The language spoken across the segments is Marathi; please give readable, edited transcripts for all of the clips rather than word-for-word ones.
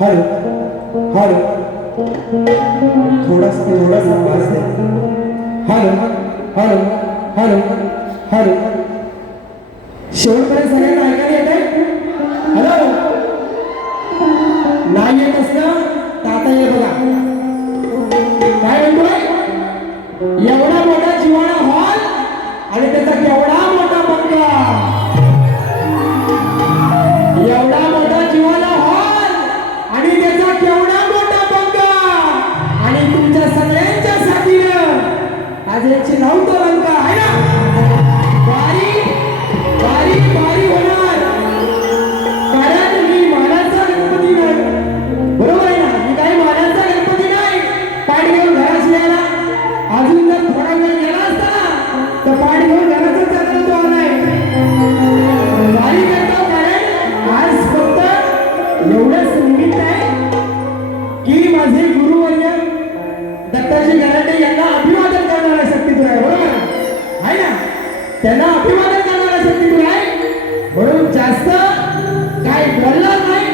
हॅलो हॅलो थोडासा आवाज दे. हॅलो हॅलो हॅलो हॅलो शेवटपर्यंत सगळ्यांना ऐकायला येतंय? हॅलो नाही येत असलं तर आता ये बघा. काय म्हणतोय? एवढा मोठा जिवाणा हॉल आणि त्याचा केवढा मोठा बंगला. एवढा मोठा जिवाणा हॉल आणि त्याचा केवढा मोठा बंगला आणि तुमच्या सगळ्यांच्या साथीनं आज याची लावतो लंका आहे ना. बारी बारी बारी होणार कारण मी मानाचा गणपती नाही. बरोबर आहे ना? मी काही मानाचा गणपती नाही. पाठ घेऊन घरात यायला अजून जर थोडा वेळ गेला असता तर पाठ घेऊन घराचा चालला तो आलाय. बारी करतो कारण आज फक्त एवढंच निमित्त आहे की माझे गुरुवर्य दत्ताजी गराटे यांना अभिवादन करणारा शक्ती आहे. बरोबर आहे ना? त्यांना अभिवादन करणारा शक्ती आहे म्हणून जास्त काय बोलणार नाही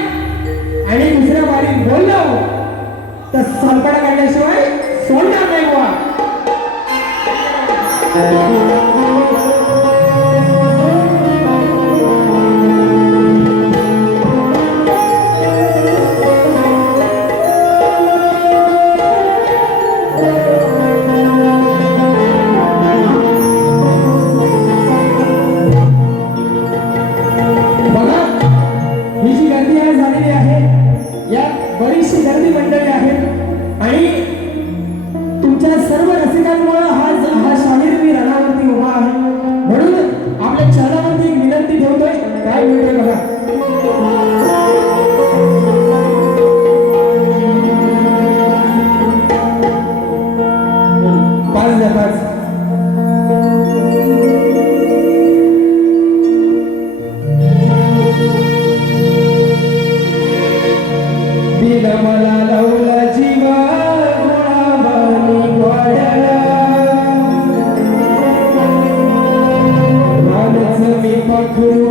आणि दुसऱ्या बारीत बोललो तर संपडा काढल्याशिवाय सोडणार नाही बुवा. Pura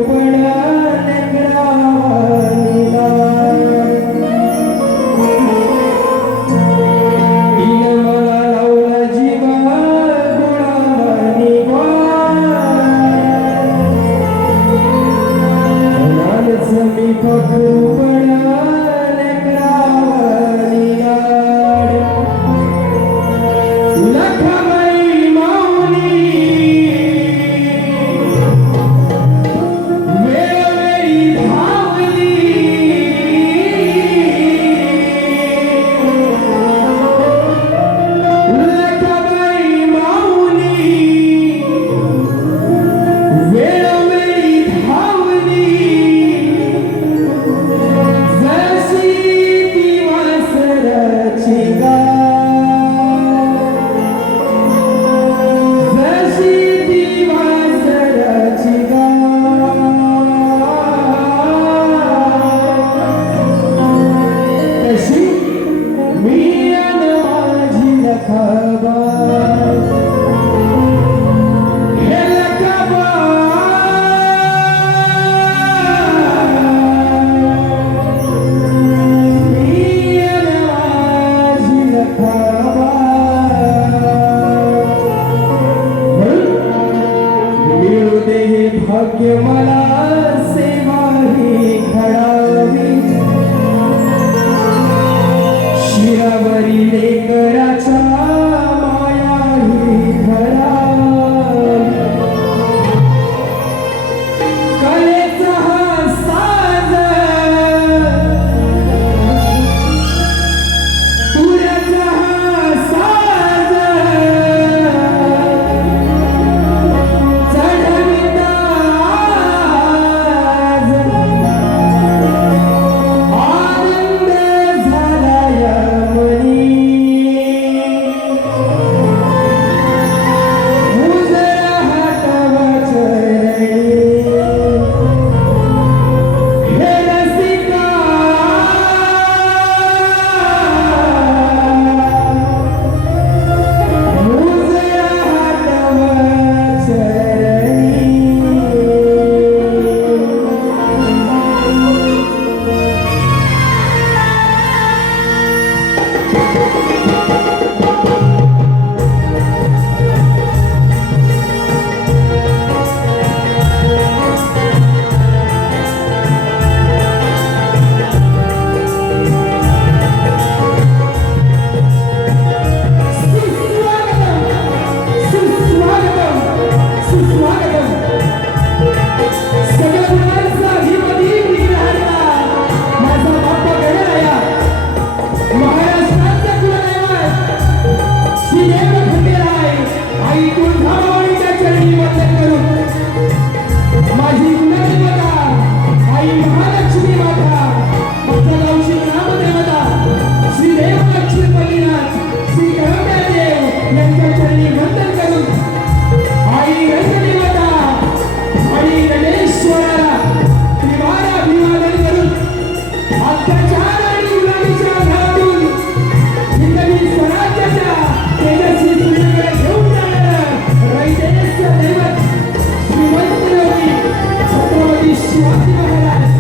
शिवाजी महाराज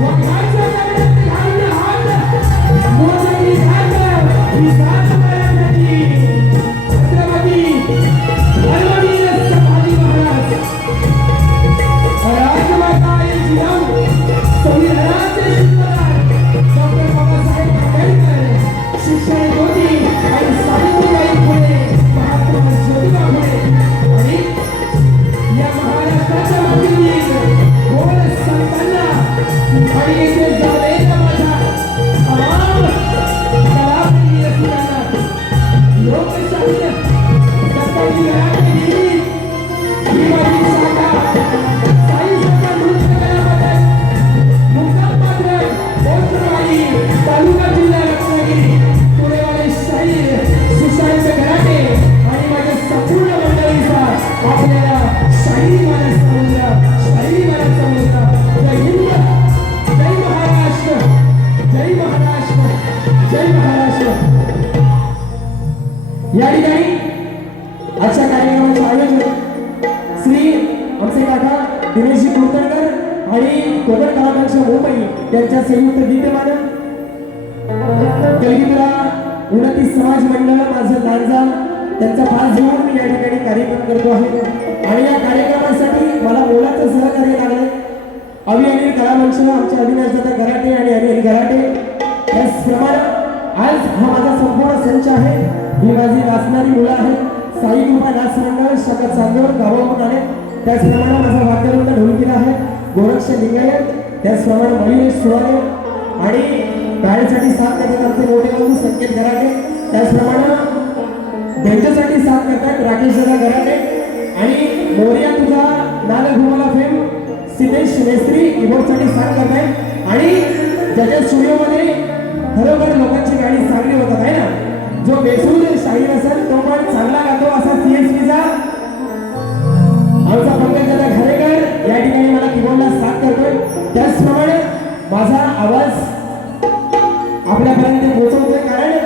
वखारच्या दगडात घालून हात मोजारी घात ही सात महाराजांची छत्रपती धर्मवीर संभाजी महाराज राजमाता जिजाऊ संविधानाचे शिल्पकार डॉक्टर बाबासाहेब आंबेडकर शिक्षण ज्योती आणि सावित्रीबाई फुले महात्मा ज्योतिबा फुले आणि या महाराष्ट्राच्या मातीतील गोड संतांना आणि येथे जमलेल्या माझ्या तमाम कलाप्रिय असलेल्यांना लोकशाहीर दत्ताजी घराणे ही माझी शाखा साई संत नृत्य कलामंडळ मुक्काम पात्र पोस्टरवाडी तालुका जिल्हा रत्नागिरी पुणेवाले शाहीर सुशांत घराटे आणि माझ्या संपूर्ण मंडळीचा आपल्याला शाहिरी मानस समुद्र शाहिरी मानस समुद्र जय हिंद जय महाराष्ट्र जय महाराष्ट्र जय महाराष्ट्र या ठिकाणी आजच्या कार्यक्रमाचे आयोजन श्री आमचे काका दिनेशजी कुलकर्णकर आणि कोकण कलाकांच्या मुंबई यांच्या संयुक्त विद्यमानं कलगीतला उन्नती समाज मंडळ माझं लांजा त्यांचा भाग घेऊन मी या ठिकाणी कार्यक्रम करतो आहे आणि या कार्यक्रमासाठी मला मोलाचं सहकार्य लागले अनिल कलामंच आमचे अविनाश दादा गराटे आणि अनिल गराटे त्याचप्रमाणे आज हा माझा संपूर्ण संच आहे ही माझी नाचणारी मुलं आहे साई कृपा नाच मंडळ शकत चांदोर गावावरून आले त्याचप्रमाणे माझा वाद्यवृंद ढोलकीला आहे गोरक्ष लिंगायत त्याचप्रमाणे मयुरेश सुवारे आणि गाण्यासाठी साथ देतात आमचे मोठे भाऊ संकेत गराटे त्याचप्रमाणे त्यांच्यासाठी साथ देतात राकेश दादा गराटे आणि मोर्या तुझा नागघुमाला फेम सिद्धेश मेस्त्री कीबोर्डसाठी साथ करतायत आणि ज्याच्या स्टुडिओमध्ये खरोखर लोकांची गाणी चांगली होतात आहे ना जो बेसूर शाहीर असेल तो पण चांगला गातो असा सीएसपीचा आमचा पंकज दादा घरेकर या ठिकाणी मला कीबोर्डला साथ करतोय त्याचप्रमाणे माझा आवाज आपल्यापर्यंत पोहोचवतोय कारण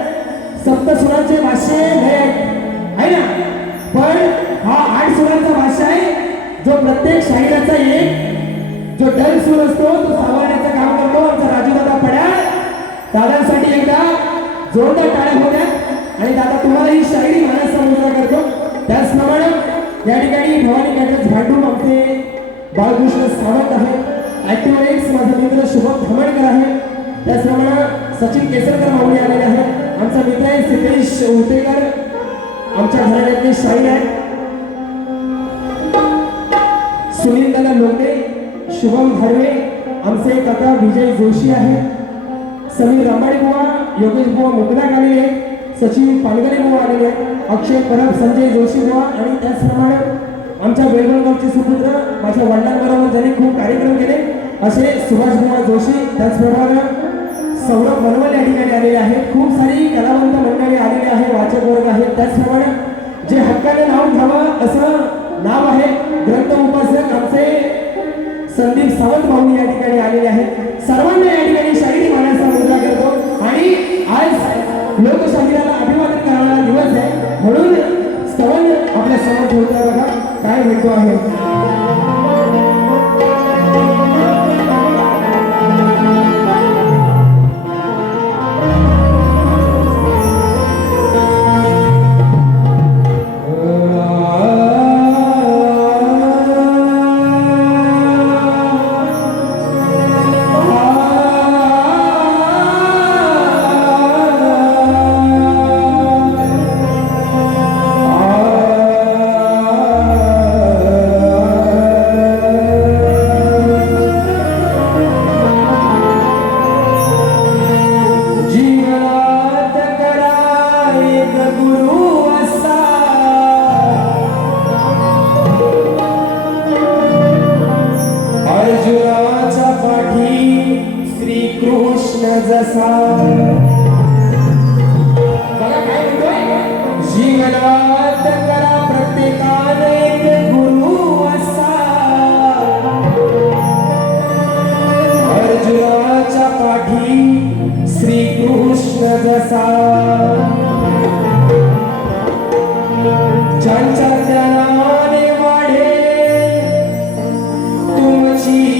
सप्तसुरांचे भाष्य आहे ना पण हा 8 सुरांचा भाष्य आहे जो प्रत्येक शाहिराचा एक जो डल सूर असतो तो सावरण्याचं काम करतो आमचा राजू दादा पड्या दादांसाठी एकदा जोरदार टाळ्या होत्या आणि दादा तुम्हाला ही शाहिरी मानस समुद्र करतो त्याचप्रमाणे या ठिकाणी भवानी कॅटर्स भांडून आमचे बाळकृष्ण सावंत आहे ऍक्टिव्ह एक्स माझा मित्र शुभम धमणकर आहे त्याचप्रमाणे सचिन केसरकर माऊली आलेले आहे आमचा मित्र आहे सिद्धेश उतेकर आमच्या घराण्यातले शाहीर आहे सुनील दादा लोंढे शुभम धारवे आमचे काका विजय जोशी आहे समीर रांबाडे बुवा योगेश बुवा मुकनाक आलेले सचिन पालगरे बुवा आलेले अक्षय परब संजय जोशी बुवा आणि त्याचप्रमाणे आमच्या बेळगावचे सुपुत्र माझ्या वडिलांबरोबर त्यांनी खूप कार्यक्रम केले असे सुभाष बुवा जोशी त्याचप्रमाणे सौरभ मनवल या ठिकाणी आलेले आहेत खूप सारी कलावंत मंडळी आलेले आहे वाचक वर्ग आहे त्याचप्रमाणे जे हक्काने नाव घ्यावं असं नाव आहे ग्रंथ उपासक आमचे संदीप सावंत माऊली या ठिकाणी आलेले आहेत सर्वांना या ठिकाणी शाहिरी मानाचा मुद्दा करतो आणि आज लोकशाहीला अभिवादन करणारा दिवस आहे म्हणून स्तवन आपल्या समोर ठेवता बघा काय भेटतो आहे जसा बघा काय म्हणतोय जीवनात करा प्रत्येकाने एक गुरु असा अर्जुनाच्या पाठी श्रीकृष्ण जसा ज्यांच्या ज्ञानाने वाढे तुमची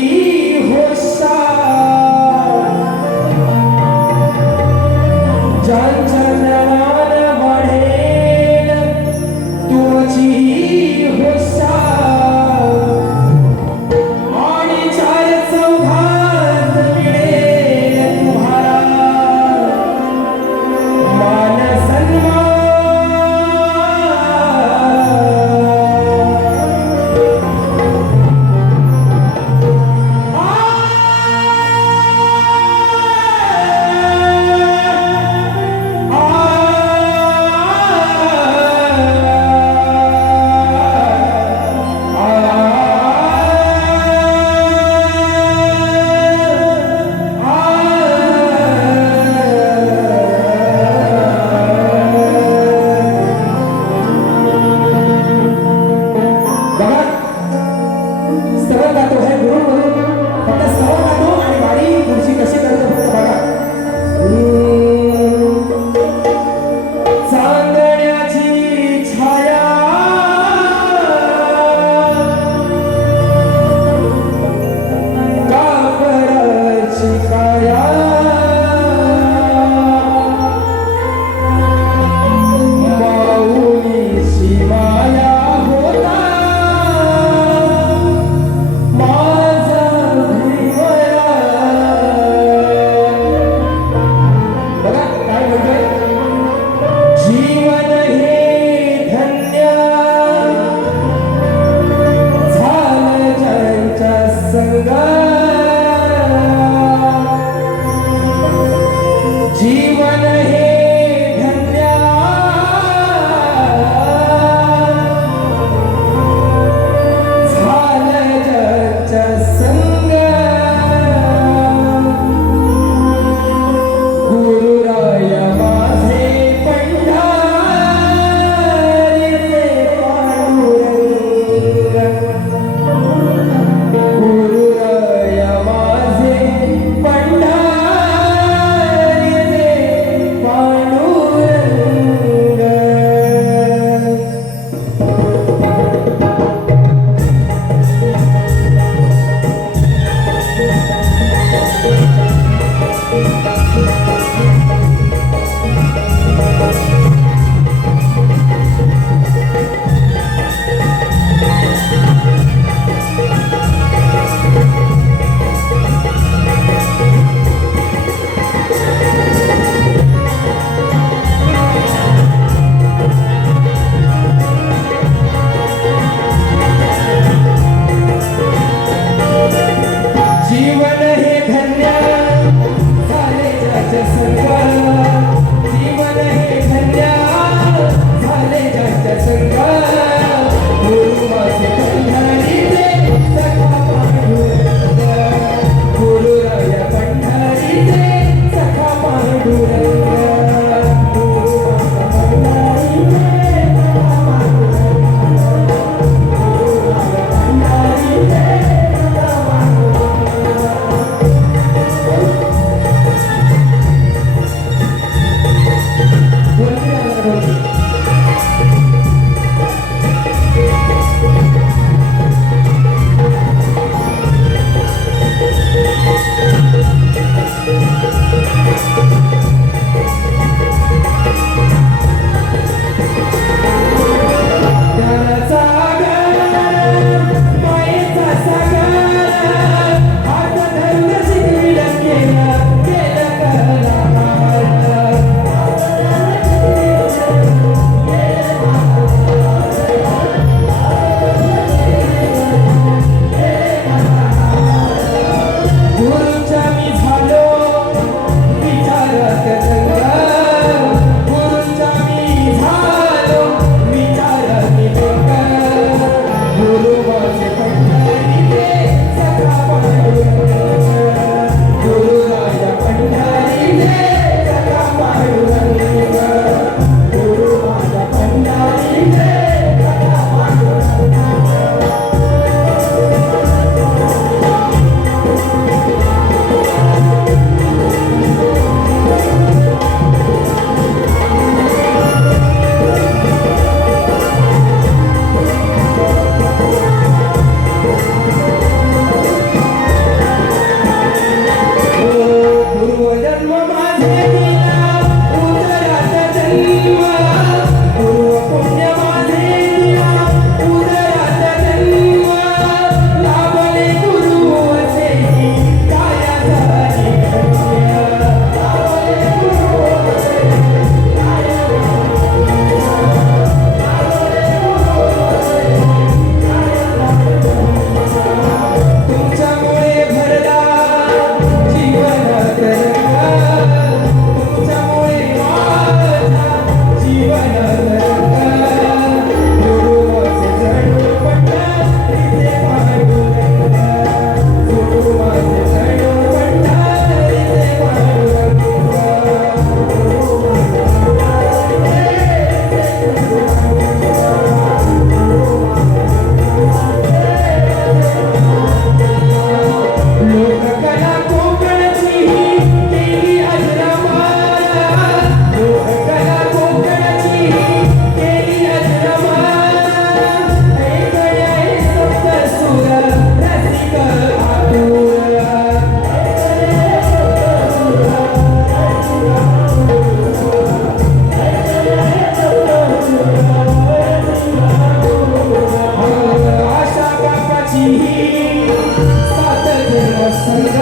सात जन्म संग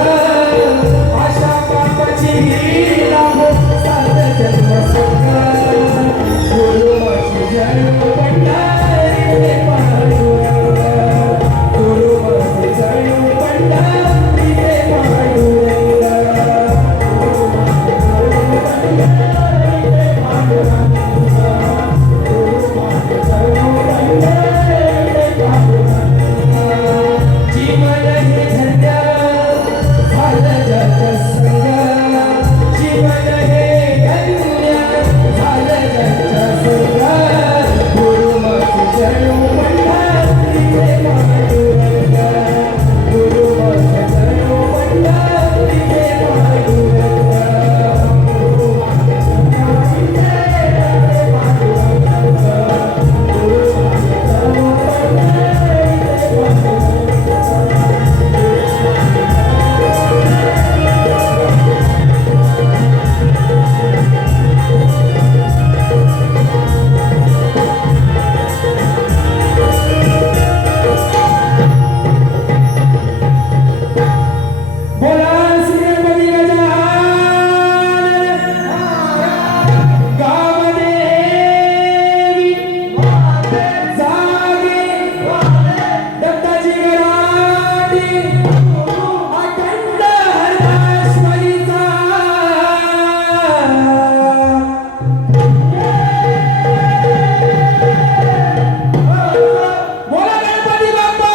आशा पापाची लाभो सात जन्म संग गुरु माझी जन्म पंढरी पांडुरंग गुरु माझी जन्म पंढरी पांडुरंग जीवन हे धन्य झालं जग संग जीवन हे धन्य झालं जग संग गुरु माझे जन्म पंढरी पांडुरंग गुरु माझे जन्म पंढरी पांडुरंग बोला श्रीपती गजानन गावदेवी जागे दत्ताजी गराडी अखंड हरदासवाडीचा बोला गणपती बाप्पा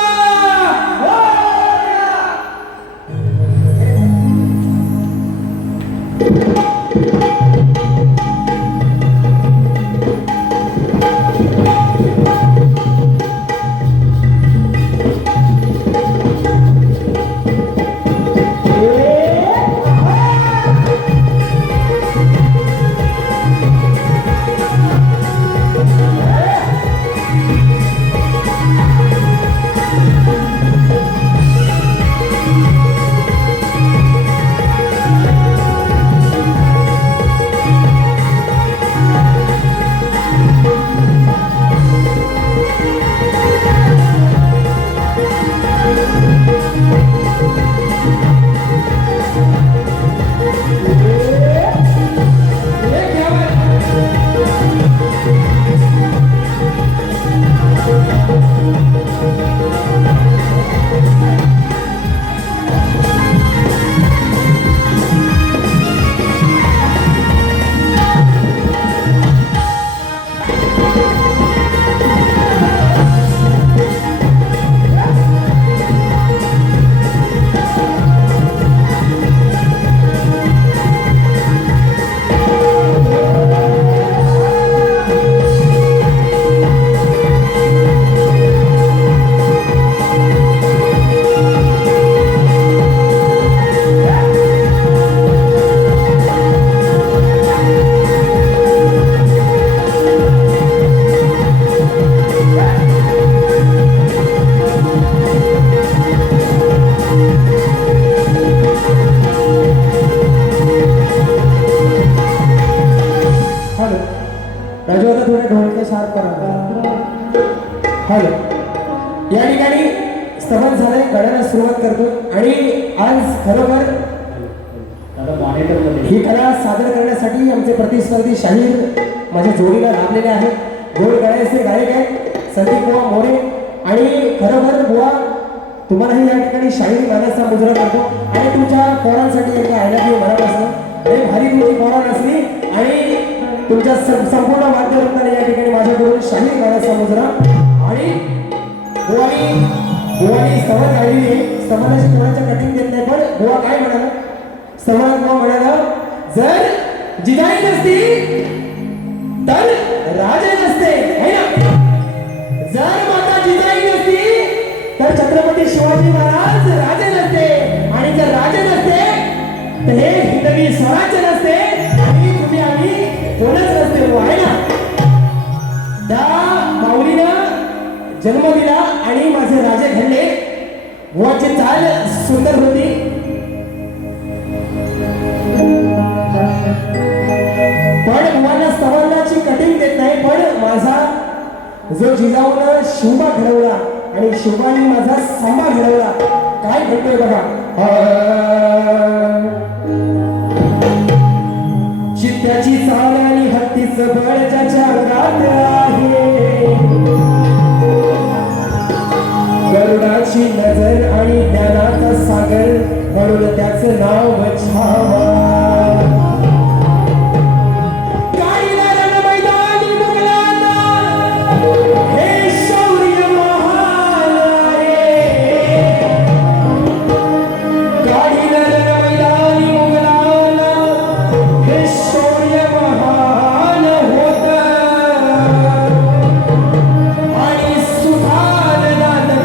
राजू आता थोडे ढोलके शार्प करा. हॅलो या ठिकाणी स्तवन झालंय गाण्याला सुरुवात करतो आणि आज खरोखर ही कला सादर करण्यासाठी आमचे प्रतिस्पर्धी शाहीर माझ्या जोडीला लाभलेले आहेत. गोड गळ्याचे गायक आहेत संदीप बुवा मोरे आणि खरोखर बुवा तुम्हालाही या ठिकाणी शाहीर गाण्याचा मुजरा करतो आणि तुमच्या पोरांसाठी एक आय लव्ह यू मराठी असं लय भारी तुमची पोरां असली आणि तुमच्या संपूर्ण वाद्यवृंदाने या ठिकाणी माझ्याकडून शाहीर गाण्याचा मुजरा आणि बुवानी स्तवन गायली आहे. स्तवनाची कोणाच्या कटिंग देत नाही पण बुवा काय म्हणाला स्तवनात बुवा म्हणाला जर जिजाई नसती तर राजे नसते है ना. जर माता जिजाई नसती तर छत्रपती शिवाजी महाराज राजे नसते आणि जर राजे नसते तर हे हिंदवी स्वराज्य नसते आणि तुम्ही आम्ही कोणच नसते आहे ना. त्या माऊलीनं जन्म दिला आणि माझे राजे घडले. बुवाची चाल सुंदर होती. पण बुवांना स्तवनाची कटिंग देत नाही पण माझा जो जिजाऊनं शिवबा घडवला आणि शुभाने माझा सांबा घडवला. काय म्हणतोय बघा. चित्त्याची चाल आणि हत्तीचं बळ ज्याच्या अंगात आहे, गरुडाची नजर आणि ज्ञानाचा सागर म्हणून त्याचं नाव छावा. गाडीला रणमैदानी मुघलांना हे शौर्य महान आहे. गाडीला रणमैदानी मुघलांना हे शौर्य महान होतं आणि सुभान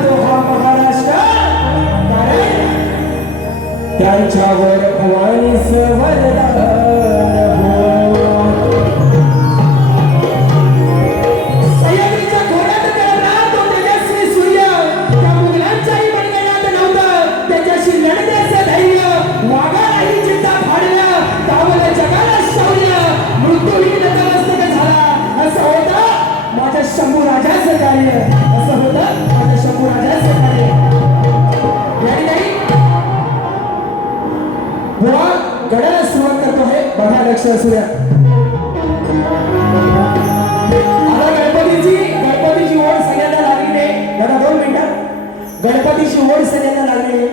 तो हा महाराष्ट्र. कारण त्यांच्यावर भवानीचं वरदान हो. सह्याद्रीच्या घोड्यात तरला तो तेजस्वी सूर्य त्या मुघलांच्याही मनगटात नव्हतं. त्याच्याशी लढण्याचं धैर्य वाघालाही चित्ता फाडलं. धावलं जगाला शौर्य, मृत्यूहीन नतमस्तक झाला. असं होतं माझ्या शंभू राजाचं कार्य. असं होतं माझ्या शंभू राजाचं कार्य. याने नाही बुवा गडाला सुरुवात करतो आहे. बघा लक्ष असूया. आता गणपतीची ओढ सगळ्यांना लागली आहे. दादा 2 मिनिटं. गणपतीची ओढ सगळ्यांना लागली आहे.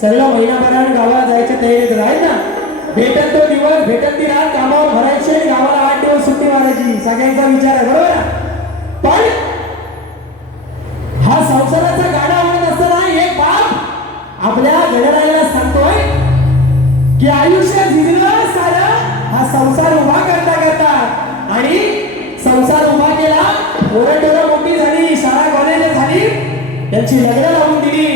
सगळं महिनाभरात गावाला जायच्या तयारीत राहील ना. भेटत तो दिवस, भेटत ती रात कामावर भरायचे, गावाला 8 दिवस सुट्टी मारायची. सगळ्यांचा विचार आहे बरोबर ना. पण हा संसाराचा गाडा म्हणत असताना एक बाप आपल्या गणरायाला सांगतोय की आयुष्य झिजलं सारं हा संसार उभा करता करता. आणि संसार उभा केला, पोरं मोठी झाली, शाळा कॉलेज झाली, त्यांची लग्न लावून दिली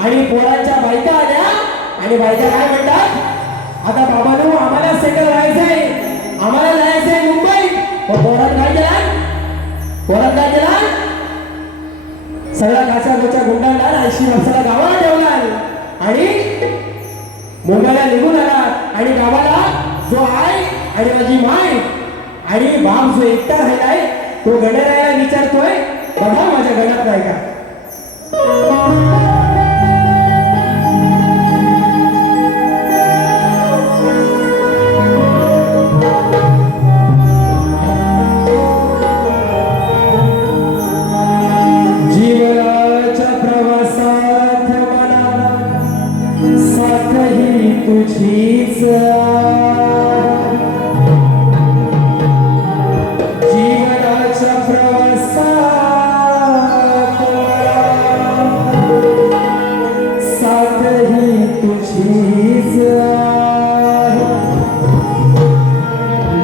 आणि पोरांच्या बायका आल्या आणि बायका काय म्हणतात, आता बाबांनो आम्हाला सेटल व्हायचंय, आम्हाला जायचंय मुंबईत. पोरात काय केला सगळा काचा गोच्या गुंडांना 80 वर्षाला गावाला ठेवला आणि मुंबईला निघून आला. आणि गावाला जो आहे आणि माझी माय आणि बाप जो एकटा राहिलाय तो गणरायाला विचारतोय, बघा माझ्या गणात नाही का. जीवनाच्या प्रवासात मला साथही तुझीच. जीवनाच्या प्रवासात साथही तुझीच.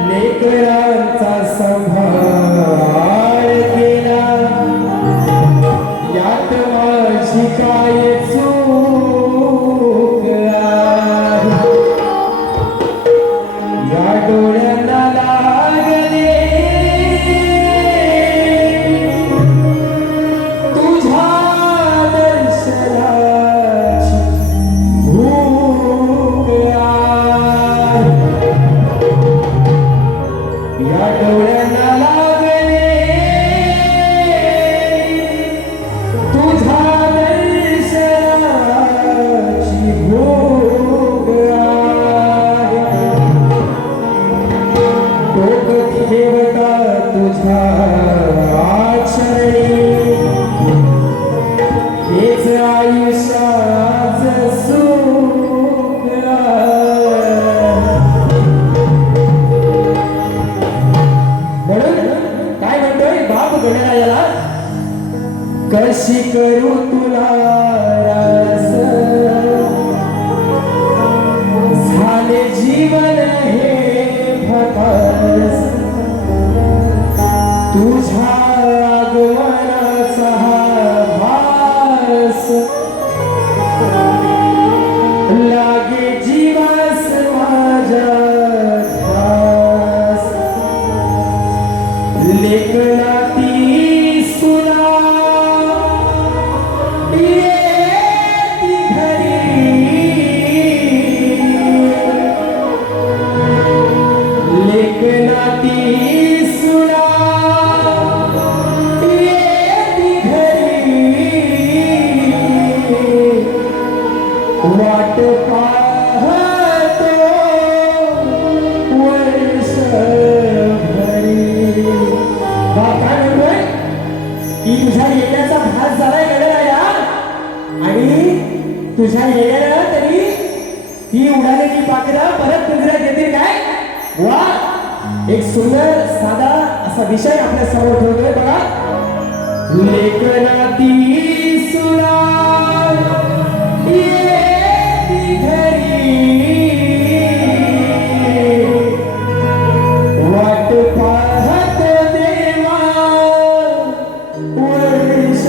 लेकरांचा संभाळ केला यात माझी काय चूक आहे. या डोळ्यांना लागले तुझ्या दर्शनाची भूक आहे. या डोळ्यांना लागले तुझ्या दर्शनाची भूक आहे. डोक ठेवता तुझ्या चरणी हेच आयुष्याचं सुख आहे. म्हणून काय म्हणतोय बाप गणरायाला, कशी करू तुला रास झाले जीवन हे भकास. तुझ्या आगमनाचा हा भास लागे जीवास माझ्या ध्यास. लेकनाती सुना येती घरी, लेकनाती सुना येती घरी. वाट पाहतो वर्षभरी. काय म्हणतोय की तुझ्या येण्याचा भास झालाय गड्या यार, आणि तुझ्या येण्याला तरी ही उडालेली पाखरं परत पिंजऱ्यात येतील काय. वा, एक सुंदर साधा असा विषय आपल्या समोर ठेवतोय बघा. लेखनाती सुरा येती घरी, वाट पाहत देवा वर्षभरी.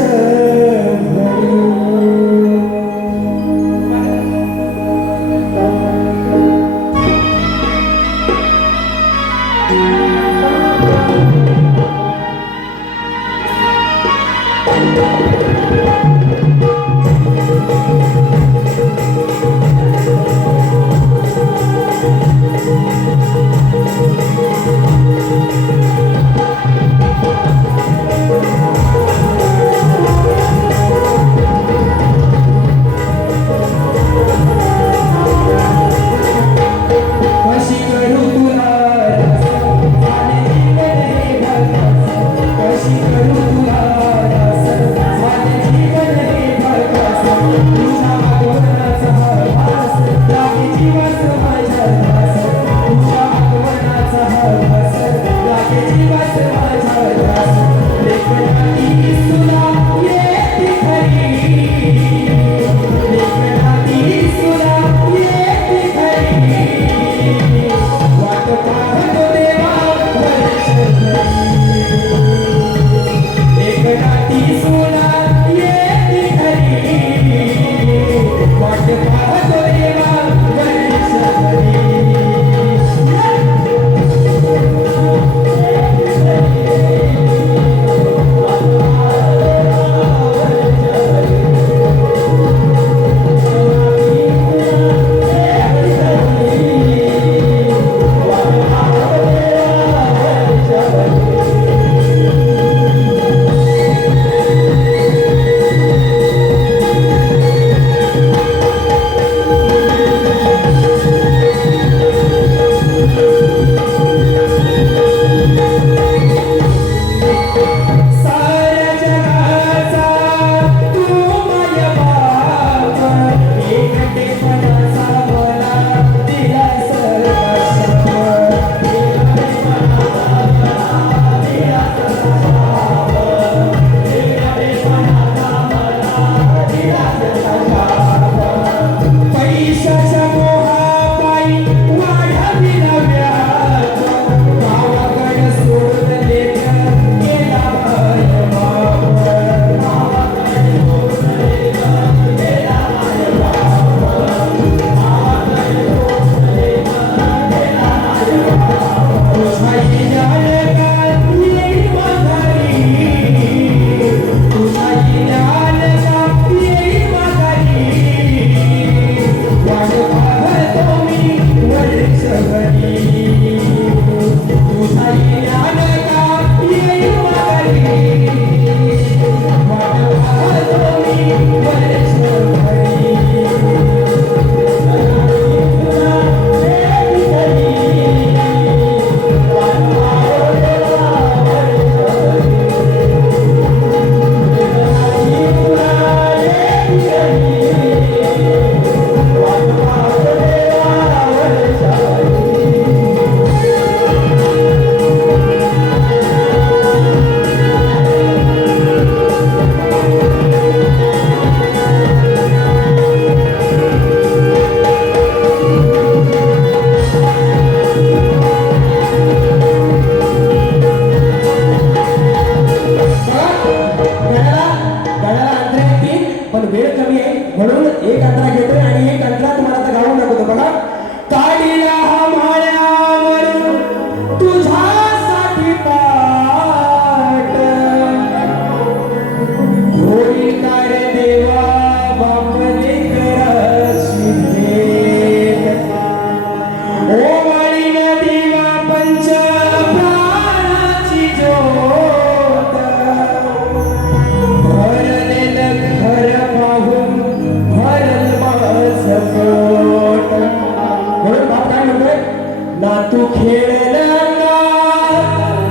तू खेळला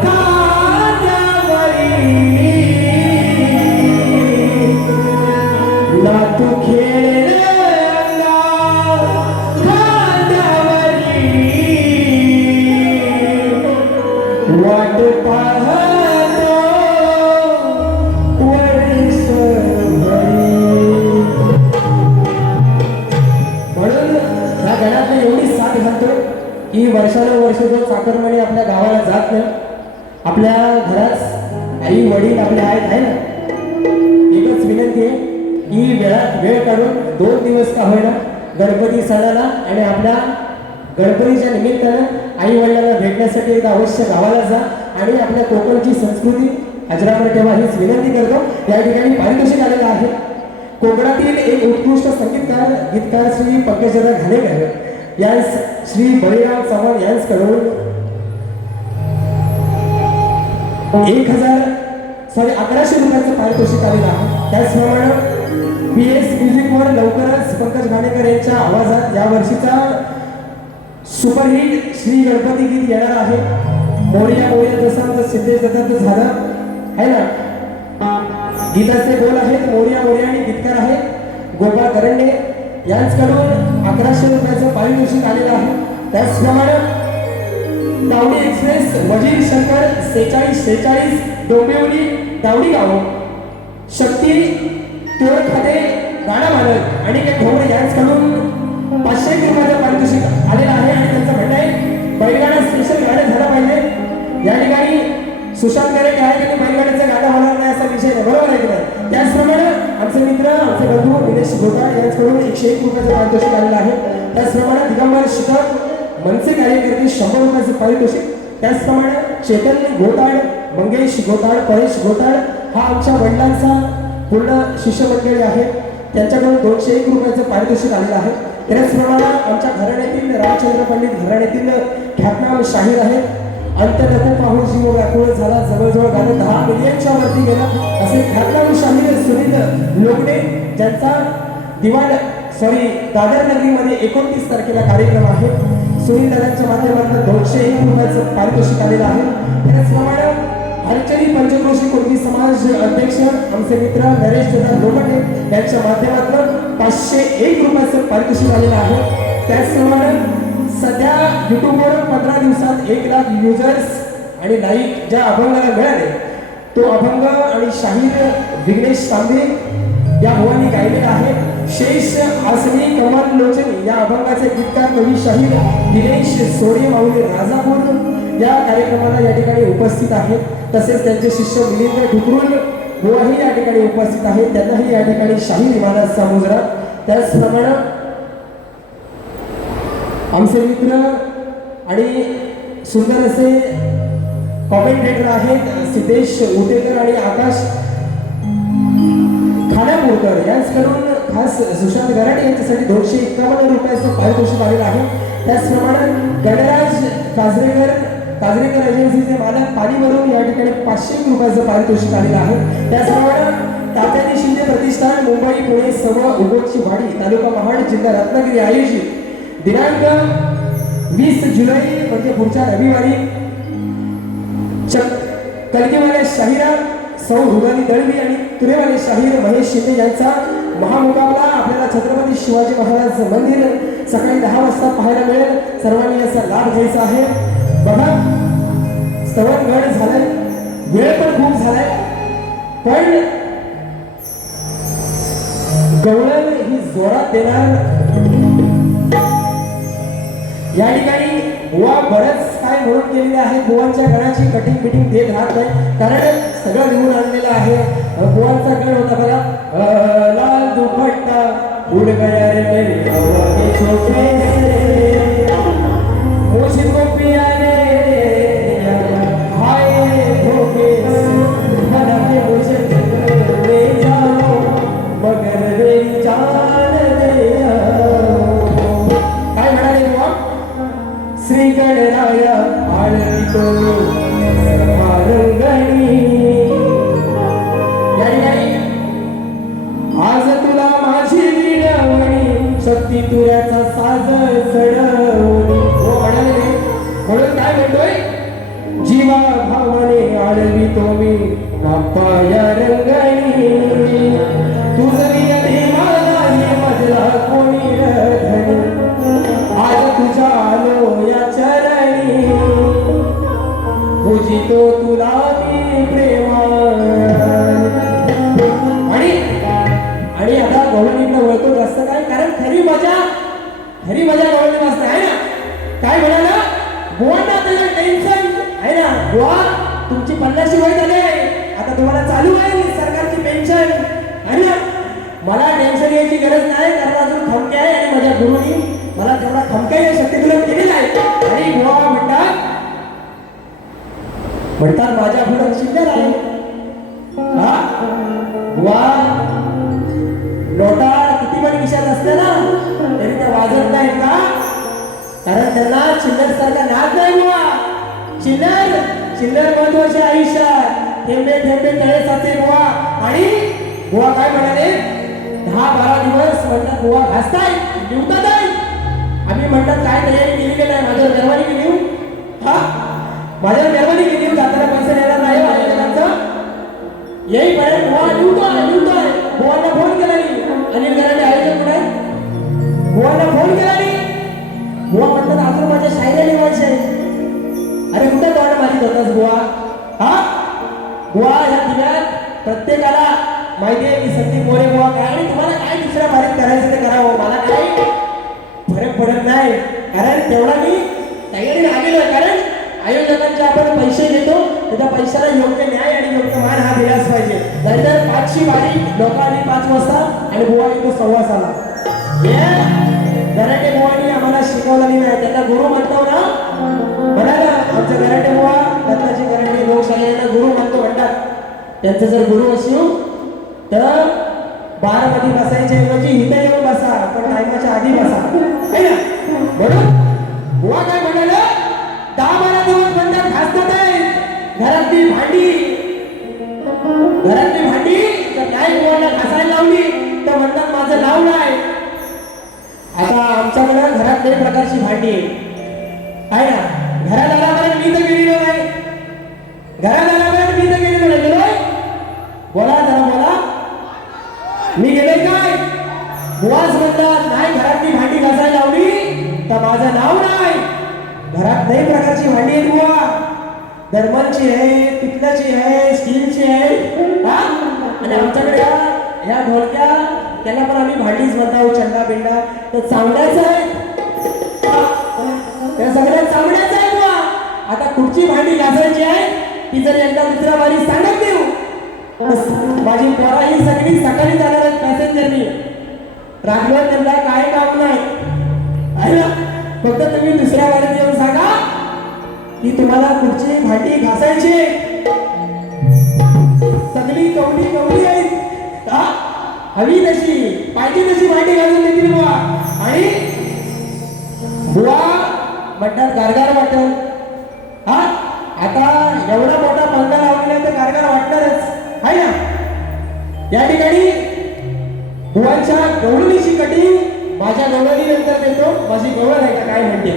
खांद्यावरी, ना तू खेळला खांद्यावरी, वाट पाहतो वर्षभरी. म्हणून या गणातनं एवढी साथ घालतो की वर्षानुवर्ष जो चाकरमानी आपल्या गावाला जात नाही, आपल्या घरात आई वडील आपले आहे ना, एकच विनंती आहे की वेळ काढून 2 दिवस का होईना गणपती सणाला आणि आपल्या गणपतीच्या निमित्तानं आई वडिलांना भेटण्यासाठी एकदा अवश्य गावाला जा आणि आपल्या कोकणची संस्कृती अजरामर ठेवा हीच विनंती करतो. या ठिकाणी पारितोषिक आलेलं आहे. कोकणातील एक उत्कृष्ट संगीतकार गीतकार श्री पंकजदा घाणेकर यांस श्री बळीराम चव्हाण यांच्याकडून 1100 रुपयाचं पारितोषिक आलेलं आहे. त्याचप्रमाणे PS म्युझिकवर लवकरच पंकज घाणेकर यांच्या आवाजात या वर्षीचा सुपरहिट श्री गणपती गीत येणार आहे. मोरया मोरया जसं आमचं सिद्धेश दत्त झालं आहे ना, गीताचे बोल आहेत मोरया मोरया आणि गीतकार आहेत गोपाळ करंडे यांच्याकडून 1100 रुपयाचं पारितोषिक आलेलं आहे. त्याचप्रमाणे दावडी एक्सप्रेस वजीर शंकर 4646 डोंबिवली दावडी गाव शक्ती तोड खाते गाणा मालक आणि ढोबळे यांच्याकडून 500 रुपयाचं पारितोषिक आलेलं आहे. आणि त्यांचं म्हणणं आहे बैलगाडा स्पेशल गाणं झालं पाहिजे. या ठिकाणी सुशांत करे आहे की बैलगाड्याचं गाणं होणार नाही असा विषय नाही, बरोबर आहे की नाही. त्याचप्रमाणे आमचे मित्र आमचे बंधू निलेश घोटाळ यांच्याकडून 101 रुपयाचं पारितोषिक आलेलं आहे. त्याचप्रमाणे दिगंबर शिखर मनसे कार्यकर्ते 100 रुपयाचं पारितोषिक. त्याचप्रमाणे चैतन्य घोटाळ मंगेश घोटाळ परेश घोटाळ हा आमच्या वडिलांचा पूर्ण शिष्यमंडळी आहे, त्यांच्याकडून 201 रुपयाचं पारितोषिक आलेलं आहे. त्याचप्रमाणे आमच्या घराण्यातील रामचंद्र पंडित घराण्यातील ख्यातनाम शाहीर आहेत. अंत नको पाहून जीव व्याकुळ झाला, जवळजवळ गाणं 10 मिलियनच्या वरती गेलं असे ख्यातनाम शाहीर सुनील लोगडे ज्यांचा दादर नगरीमध्ये 29 तारखेला कार्यक्रम आहे. सुनील दादांच्या माध्यमातून 201 रुपयाचं पारितोषिक आलेलं आहे. त्याचप्रमाणे हरचरी पंचक्रोशी कुणबी समाज अध्यक्ष आमचे मित्र नरेश दादा लोमटे यांच्या माध्यमातून 501 रुपयाचं पारितोषिक आलेलं आहे. त्याचप्रमाणे सध्या युट्यूबवर 15 दिवसात 1 लाख युजर्स आणि लाईक ज्या अभंगाला मिळाले तो अभंग आणि शाहीर विघ्नेश तांबे या भवानी गायलेला आहे. शेष आसनी कमल लोचनी या अभंगाचे गीतकार कवी शाहीर दिनेश सोडे माऊली राजापूर या कार्यक्रमाला या ठिकाणी उपस्थित आहेत. तसेच त्यांचे शिष्य मिलिंद ठुकरून बुवाही या ठिकाणी उपस्थित आहेत, त्यांनाही या ठिकाणी शाहीर इमानाचा मुजरा. त्याचप्रमाणे आमचे मित्र आणि सुंदर असे कॉमेंटेटर आहेत सिद्धेश उतेकर आणि आकाश खानापूरकर यांच्याकडून खास सुशांत गराडे यांच्यासाठी 251 रुपयाचं पारितोषिक आलेलं आहे. त्याचप्रमाणे गणराज काजरेकर एजन्सीचे मालक पाणीवरून या ठिकाणी 500 रुपयाचं पारितोषिक आलेलं आहे. त्याचप्रमाणे तात्याजी शिंदे प्रतिष्ठान मुंबई पुणे सव उगोची वाडी तालुका महाड जिल्हा रत्नागिरी आयोजित दिनांक 20 जुलै म्हणजे पुढच्या रविवारी कलगीवाले शाहीरा सौ रुगाली दळवी आणि तुरेवाले शाहीर महेश शिंदे यांचा महामुकाबला आपल्याला छत्रपती शिवाजी महाराज मंदिर सकाळी 10 वाजता पाहायला मिळेल. सर्वांनी याचा लाभ घ्यायचा आहे. बघा स्तवनगड झालाय, वेळ पण खूप झालाय, पण गवळण ही जोरात देणार. या ठिकाणी बुवा बरंच काय म्हणून केलेले आहे. बुवांच्या गणाची कटिंग बिटिंग देत राहत नाही, कारण सगळं लिहून आणलेलं आहे. बुवांचा गण होता बघा, लाल दुपट्टा उड गया रे मेरे हवा के छोटे से मुझको पिया रे हाय धोखे से बना के मुझे ले जाओ मगर मेरी जान ले आओ. काय म्हणाले बुवा? श्री गणराया आळती तो मारंगणी. आज तुला माझी विडवणी शक्ती तुऱ्याचा साज चढवणी. हो म्हणाले म्हणतोय जीवा भावाने आडवी मी बाप्पा या रंगाई तुझं देवा नाही मजला कोणी धनी आज तुझ्या आलो या चरणी पूजितो तुला मी प्रेमा आणि आता गवळणींना वळतो जास्त काय कारण खरी मजा गवळणी वाजता आहे ना काय म्हणाला बुवांना त्याला टेन्शन आहे ना बुवा तुमची 50 वय झाले आता तुम्हाला चालू आहे सरकारची पेन्शन आहे ना मला टेन्शन यायची गरज नाही कारण अजून खमके आहे आणि माझ्या गुरुनी मला तेवढा खमके या शक्ती तुला केलेला आहे आणि बुवा म्हणतात माझ्या पुढे शिल्लक आहे हा बुवा नोटा किती पण विषयात असते ना तरी त्या वाजत नाही का कारण त्यांना चिल्लर सारखा नाद नाही बुवा चिल्लर महत्वाचे आयुष्यात थेंबे थेंबे तळे साचे बुवा आणि बुवा काय म्हणाले 10-12 दिवस म्हणतात बुवा घासताय लिहतात आहे आम्ही म्हणतात काय तयारी केली नाही माझ्यावर मेहरबानी केली हा माझ्यावर मेहरबानी केली जाताना पैसे देणार नाही आयोजकांचं येईपर्यंत बुवा लिहतोय बुवांना फोन केला अनिल गराडे आयोजक कुठे बुवांना फोन केला बुवा म्हणतात अजून माझ्या शायऱ्या लिहायच्या अरे कुठे तोंड मारित होतास बुवा हा बुवा या दिव्यात प्रत्येकाला माहिती आहे की संदीप मोरे बुवा काय आणि तुम्हाला काय दुसऱ्या बारीत करायचं ते करावं मला काय फरक पडत नाही कारण तेवढा मी तयारीने आलेलो आहे कारण आयोजकांचे आपण पैसे घेतो तर त्या पैशाला योग्य न्याय आणि योग्य मान हा दिलाच पाहिजे नाहीतर 5ची बारी लोक आली 5 वाजता आणि बुवा येतो 6:15 गराटे बुवानी आम्हाला शिकवलं नाही त्यांना गुरु म्हणतो ना म्हणाला आमचे गराटे बुवा दत्ताजी गराटे लोकशाही यांना गुरु म्हणतात त्यांचं जर गुरु असू तर बारमध्ये बसायच्या ऐवजी इथे येऊन बसा पण टायमाच्या आधी बसा है ना म्हणून बुवा काय म्हणाला 10-12 दिवस म्हणतात घासतात आहे घरातली भांडी तर नाही बुवाला घासायला लावली तर म्हणतात माझं नाव नाही आता आमच्याकडे घरात 2 प्रकारची भांडी आहे ना घरात आल्यापर्यंत मी तर गेलेलो नाही गेलोय बोला जरा बोला मी गेलोय काय बुवाच म्हणतात नाही घरातली भांडी घासायला लावली तर माझं नाव नाही घरात 2 प्रकारची भांडी आहेत बुवा दरमलची आहे पितलाची आहे स्टीलची आहे आणि आमच्याकडे या ढोलक्या त्याला पण आम्ही भांडीच म्हणतो चंडा बिंडा तर चांगल्याच आहे त्या सगळ्या चांगल्याच आहे बुवा आता कुठची भांडी घासायची आहे ती जर एकदा दुसऱ्या बारी सांगत देऊ माझी पोरा ही सगळी सकाळी जाणार आहेत पॅसेंजरनी राखल्यावर त्यांना काय काम नाही आहे ना फक्त तुम्ही दुसऱ्या बारीत येऊन सांगा की तुम्हाला कुठची भांडी घासायची सगळी कवडी आहेत का हवी तशी पाहिजे तशी भांडी घालून देतील बुवा आणि बुवा म्हणतात गारगार वाटत हा आता एवढा मोठा पंखा लावलेला तर गारगार वाटणारच आहे ना या ठिकाणी बुवांच्या गवळणीची कटिंग माझ्या गवळणी नंतर देतो माझी गवळ आहे का काय म्हणते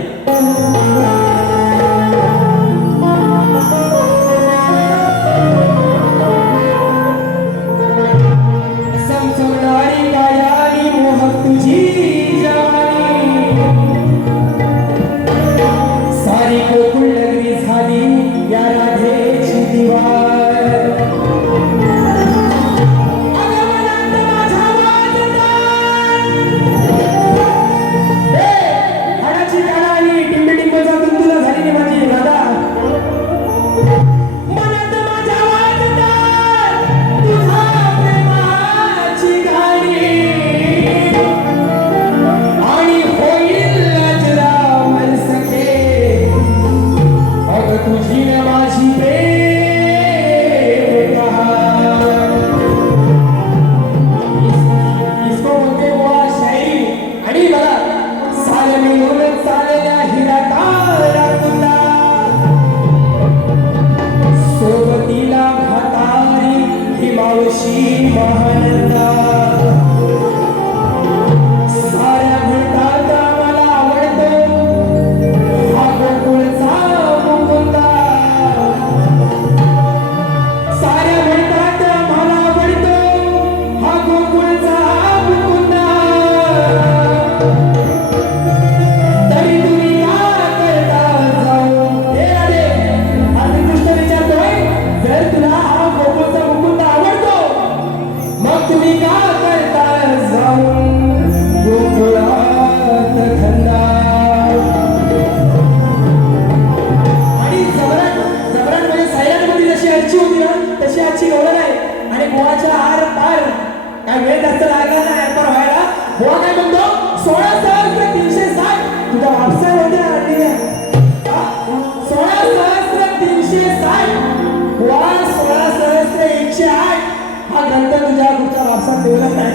तुझ्या कुठच्या वापसात ठेवलं नाही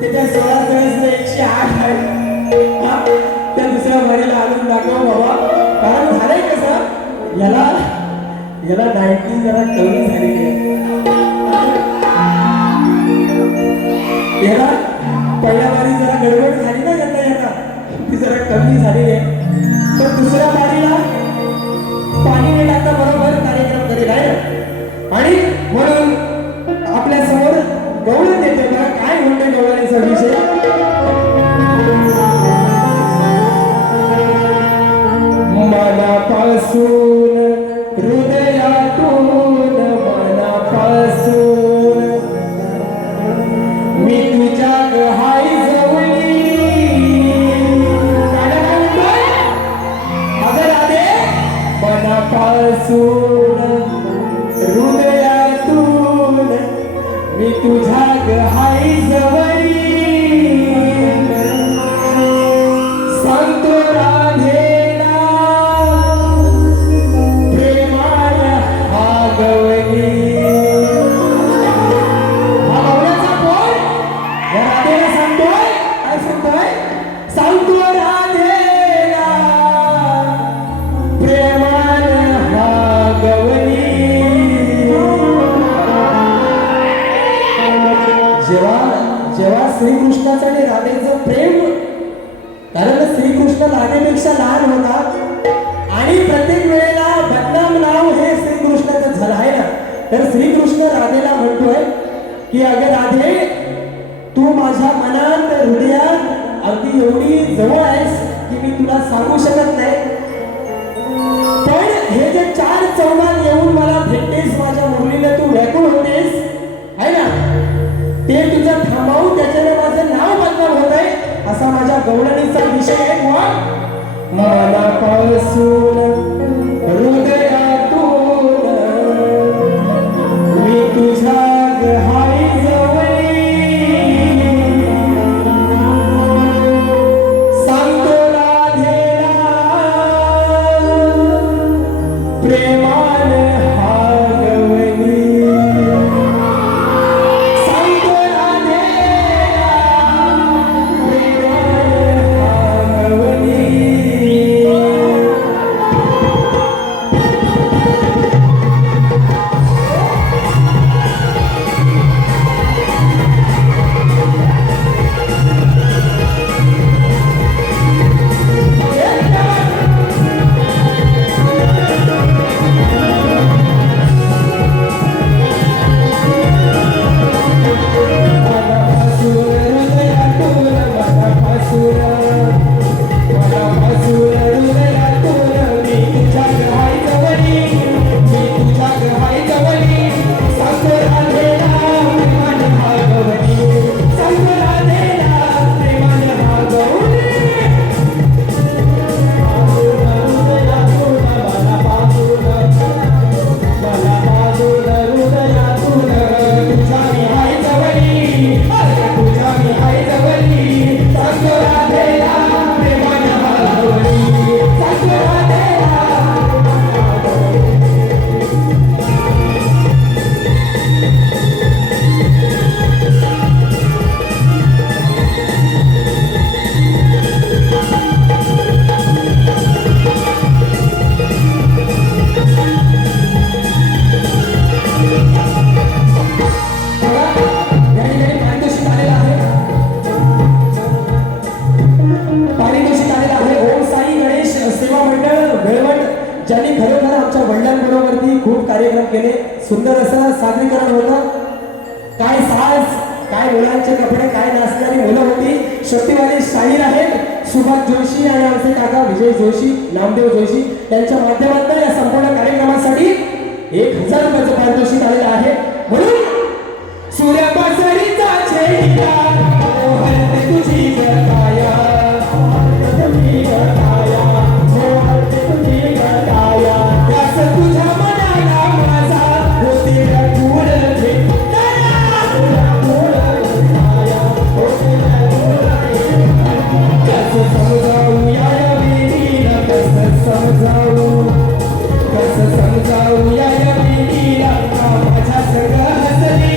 ते त्या 16 108 आहे त्या दुसऱ्या वारीला आणून दाखव बाबा. कारण झालंय कसं याला 19 जरा कमी झालेली आहे. याला पहिल्या वारी जरा गडबड झाली ना यांना ती जरा कमी झालेली आहे. तर दुसऱ्या वारीला पाणी न टाकता बरोबर कार्यक्रम करेल आहे. आणि म्हणून आपल्या समोर गवळण येते बघा. काय म्हणते गवळणीचा विषय? मनापासून हृदयातून मनापासून मी तुझ्या हाय जवळी अगं राधे मनापासून हृदयातून मी तुझ्या हाय जवळी सांगतो राधेला प्रेमाने हा गवळी. सांगतो राधेला प्रेमान हा गवळी. जेव्हा श्रीकृष्णाचं आणि राधेचं प्रेम, कारण श्रीकृष्ण राधेपेक्षा लहान होता आणि प्रत्येक वेळेला बदनाम नाव हे श्रीकृष्णाचं झालं आहे ना. तर श्रीकृष्ण राधेला म्हणतोय की अगं राधे तू माझ्या मनात हृदयात अगदी एवढी जवळ आहेस की मी तुला सांगू शकत नाही. पण हे जे 4 चौघात येऊन मला भेटतेस माझ्या मुरलीला तू व्याकुळ होतेस आहे ना ते तुझं थांबवून त्याच्याने माझं नाव बदनाम होत आहे असा माझ्या गवळणीचा विषय आहे. मनापासून हृदयातून मी तुझ्या हाय जवळी सांगतो राधेला प्रेमान हा गवळी. सांगतो राधेला प्रेमान हा गवळी. ज्यांनी खरोखर आमच्या वडिलांबरोबरती खूप कार्यक्रम केले. सुंदर असं सादरीकरण होतं. काय साज, काय मुलांचे कपडे, काय नाचणारी मुलं होती. शेवटीवाले शाहीर आहेत सुभाष जोशी आणि आमचे काका विजय जोशी, नामदेव जोशी त्यांच्या माध्यमातून या संपूर्ण कार्यक्रमासाठी 1000 रुपयाचं पारितोषिक आलेलं आहे. म्हणून सूर्यपासरीचा छेडिला तुझी काया तुझ्या मनाला माझा होते कसं समजावू या माझ्या सगळं हसली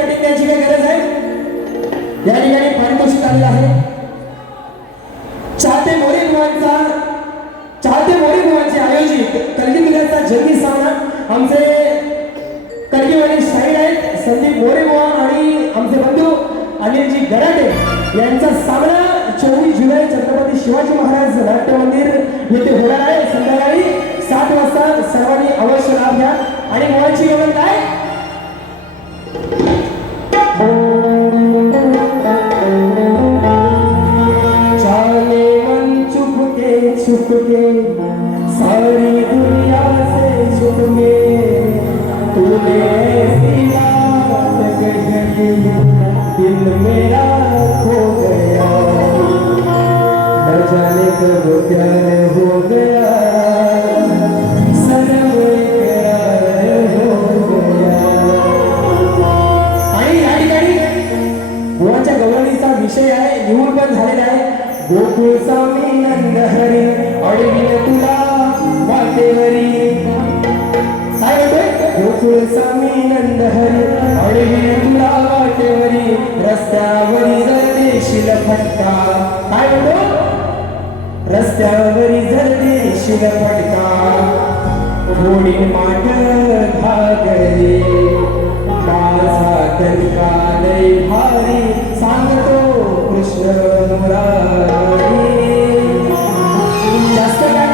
कटिंग द्यायची काही गरज आहे? या ठिकाणी पारितोषिक आलेलं आहे. चाहते मोरे बुवांचे आयोजित कलगी मिलाचा जंगी सामना. आमचे कलगीवाले शाहीर आहेत संदीप मोरे बुवा आणि आमचे बंधू अनिलजी गराटे यांचा सामना 24 जुलै छत्रपती शिवाजी महाराज नाट्य मंदिर येथे होणार आहे. संध्याकाळी 7 वाजता सर्वांनी अवश्य लाभ घ्या. आणि मुळाची गमत काय? जाने मन चुपके सारी दुनिया से छुपके तूने ऐसी बात कही दिल मेरा खो गया न जाने कब प्यार हो गया सनम इकरार हो गया. आणि या ठिकाणी बुवांच्या गवळणीचा विषय आहे, निवड पण झालेला आहे. गोकुळचा मी नंद हरी अडविन तुला वाटेवरी. काय म्हणतोय? गोकुळचा मी नंद हरी अडविन तुला वाटेवरी रस्त्यावरी जर देशील फटका. काय म्हणतो? रस्त्यावरी जर देशील फटका थोडी माग भागली माझा तनका लय भारी सांगतो कृष्ण मुरारी. जास्त काय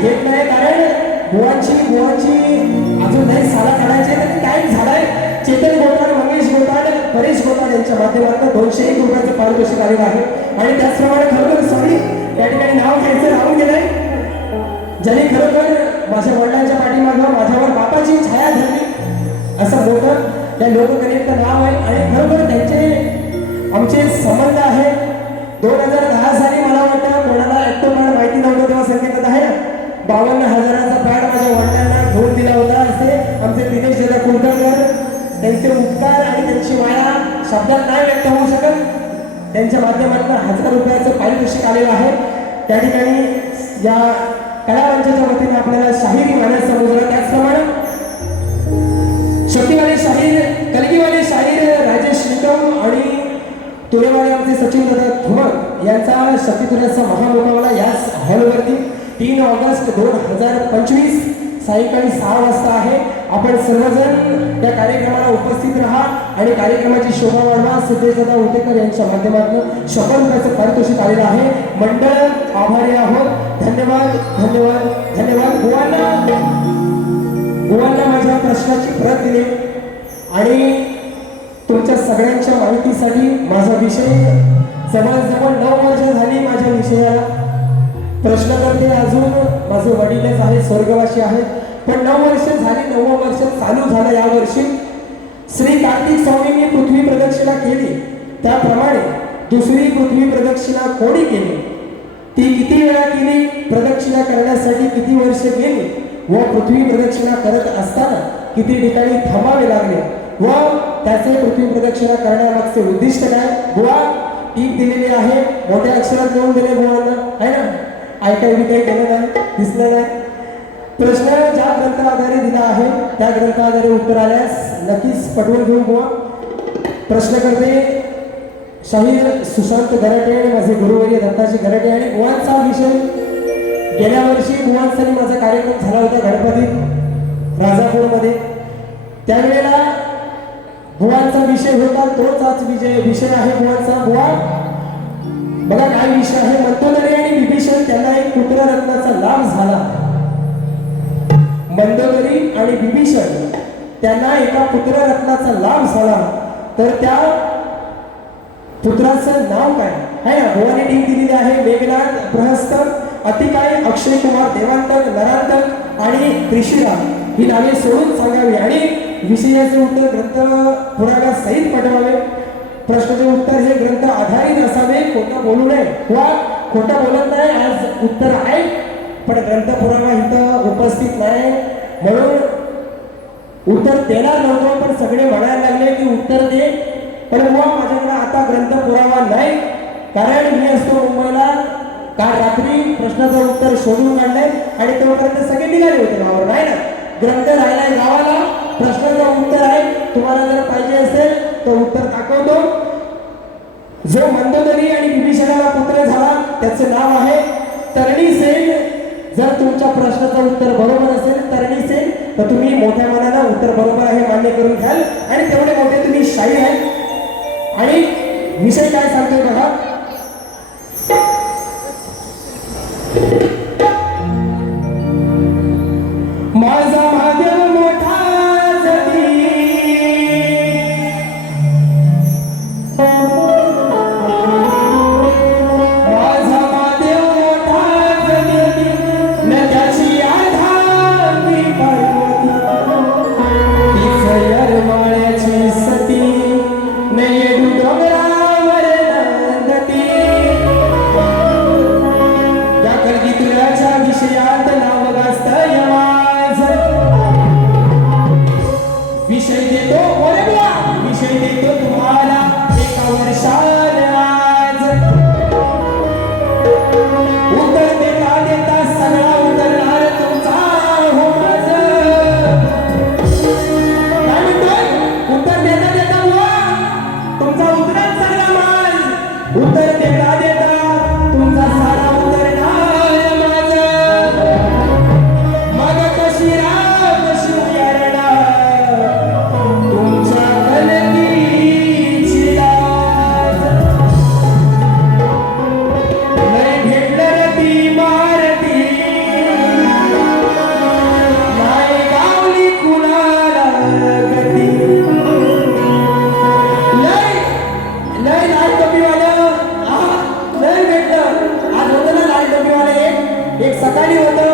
घेत नाही, कारण बुवांची अजून नाही साला काढायचे तर टाइम झालाय. चेतन गोटाळ, मंगेश गोटाळ, परेश गोटाळ यांच्या माध्यमातून 201 रुपयाचं पारितोषिक आलेलं आहे. आणि त्याचप्रमाणे खरोखर सॉरी या ठिकाणी नाव घ्यायचं राहून गेलंय. ज्यांनी खरोखर माझ्या वडिलांच्या पाठीमागं माझ्यावर बापाची छाया धरली असं मोठं त्या लोककलेचं नाव आहे. आणि खरोखर त्यांचे आमचे संबंध आहे. 2010 साली मला वाटतं कोणाला ऍक्टर पॅड माहिती नव्हतं तेव्हा संकेत आहे ना, 52,000चा पॅड माझ्या वडिलांना घेऊन दिला होता. असे आमचे दिनेश दादा कुलकर्णी, त्यांचे उपकार आणि त्यांची माया शब्दात नाही व्यक्त होऊ शकत. त्यांच्या माध्यमातून 1000 रुपयाचं पारितोषिक आलेलं आहे. त्या ठिकाणी या कलावंताच्या वतीने आपल्याला शाहिरी मानाचा मुजरा. त्याचप्रमाणे शक्तीवाले शाहीर, कलगीवाले शाहीर राजेश निकम आणि तुरेवाले आमचे सचिन दादा धुमक यांचा शक्तीतुऱ्याचा महामुकाबला याच हॉलवरती 3 ऑगस्ट 2025 सायंकाळी 6 वाजता आहे. आपण सर्वजण या कार्यक्रमाला उपस्थित राहा आणि कार्यक्रमाची शोभा वाढवा. सिद्धेशदादा उतेकर यांच्या माध्यमातून 100 रुपयाचं पारितोषिक आलेलं आहे. मंडळ आभारी आहोत. धन्यवाद धन्यवाद धन्यवाद. बुवांना माझ्या प्रश्नाची प्रत दिली आणि तुमच्या सगळ्यांच्या माहितीसाठी माझा विषय जवळजवळ 9 वर्ष झाली माझ्या विषयाला. प्रश्नकर्ते अजून माझे वडीलच आहेत, स्वर्गवासी आहेत, पण 9 वर्ष झाली. 9वं वर्ष चालू झालं या वर्षी. श्री कार्तिक स्वामींनी पृथ्वी प्रदक्षिणा केली त्याप्रमाणे दुसरी पृथ्वी प्रदक्षिणा कोणी केली, ती किती वेळा केली, प्रदक्षिणा करण्यासाठी किती वर्ष गेली व पृथ्वी प्रदक्षिणा करत असताना किती ठिकाणी थांबावे लागले व त्याचे पृथ्वी प्रदक्षिणा करण्यामागचे उद्दिष्ट काय. बुवा टीप दिलेली आहे, मोठ्या अक्षरात लिहून दिले बुवांना आहे ना. ऐकायला काही केलं नाही, दिसलं नाही. प्रश्न ज्या ग्रंथ आधारे दिला आहे त्या ग्रंथ आधारे उत्तर आल्यास नक्कीच पटवून घेऊ बुवा. प्रश्न करते शाहीर सुशांत गराटे आणि माझे गुरुवर्य दत्ताजी गराटे. आणि बुवांचा विषय गेल्या वर्षी बुवांसाठी माझा कार्यक्रम झाला होता गणपतीत राजापूरमध्ये. त्यावेळेला बुवांचा विषय होता, तोच आज विषय आहे बुवांचा. बुवा बघा काय विषय आहे. मंदोदरी आणि विभीषण त्यांना एक पुत्ररत्नाचा लाभ झाला. मंदोदरी आणि विभीषण त्यांना एका पुत्ररत्नाचा लाभ झाला. तर त्या पुत्राचं नाव काय आहे ना. बुवाने टीम दिलेली आहे. मेघनाथ, बृहस्थ, अतिकाय, अक्षय कुमार, देवांतक, नरांतक आणि त्रिशिरा ही नावे सोडून सांगावी आणि विषयाचे उत्तर ग्रंथ पुराव्या सहित पाठवावे. प्रश्नाचे उत्तर हे ग्रंथ आधारित असावे, खोटं बोलू नये. किंवा खोटं बोलत नाही, आज उत्तर आहे पण ग्रंथ पुरावा इथं उपस्थित नाही म्हणून उत्तर देणार नव्हतो. पण सगळे म्हणायला लागले की उत्तर दे, पण मग माझ्याकडे आता ग्रंथ पुरावा नाही, कारण मी असतो मुंबईला. काल रात्री प्रश्नाचं उत्तर शोधून काढलंय आणि तोपर्यंत सगळे निघाले होते गावावर. नाही ना, ग्रंथ राहिलाय गावाला, प्रश्नाचं उत्तर आहे. तुम्हाला जर पाहिजे असेल तो उत्तर दाखवतो. जो मंदोदरी आणि विभीषणाला पुत्र झाला त्याचं नाव आहे तरणीसेन. जर तुमच्या प्रश्नाचं उत्तर बरोबर असेल तरणीसेन तर तुम्ही मोठ्या मनानं उत्तर बरोबर आहे मान्य करून घ्याल आणि तेवढे मोठे तुम्ही शाहीर आहे. आणि विषय काय सांगतोय बघा. माझा महादेव मोठा जती माझा महादेव मोठा जती न त्याची आधारती पार्वती तीच यरमाळ्याची सती न येडू डोंगरावर नंदती. या कलगीतुऱ्याच्या विषयात नाव गाजतंय विषय देतो बोले बुवा विषय देतो तुम्हाला एका वर्षाने आज. उत्तर देता देता सगळा उतरणार तुमचा हो माझं. काय म्हणतोय उत्तर देता देता बुवा तुमचा उतरणार सगळा माझ. उत्तर देता देता तुमचा सारा उतरणार माझं. मग कशी राम शिवयारणा तुमच्या कलगीची लाज. लय भेटलं रे ती मारती नाही गावली कुणाला गती. लय लय लाल टोपीवालं लय भेटलं. आज होतं ना लाल टोपीवाले एक सकाळी होतं.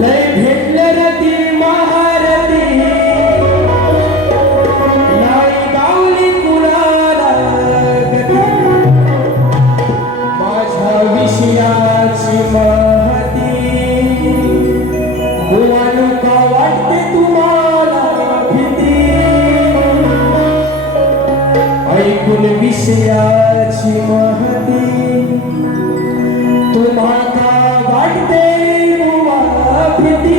लय भेटलं रे ती महारती नाही गावली कुणाला गती. माझ्या विषयाची महती बुवानु का वाटते तुम्हाला भीती. ऐकून विषयाची महती तुम्हाला वाटते बुवा भीती.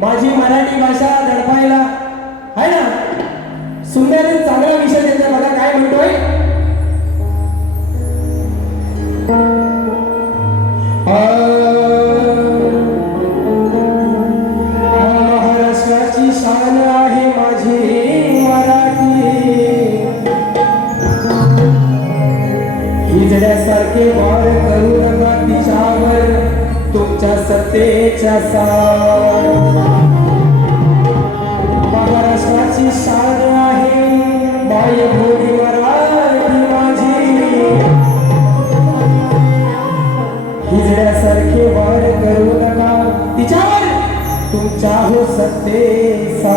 माझी मराठी भाषा दडपायला है ना. सुंदर चांगला विषय देतोय बघा काय म्हणतोय. महाराष्ट्राची शान आहे माझी मराठी हिजड्यासारखे वार करू नका तिच्यावर तुमच्या सत्तेच्या साथ. महाराष्ट्राची शान आहे मायभूमी मराठी माझी हिजड्यासारखे वार करू नका तिच्यावर तुमच्या हो सत्तेचा.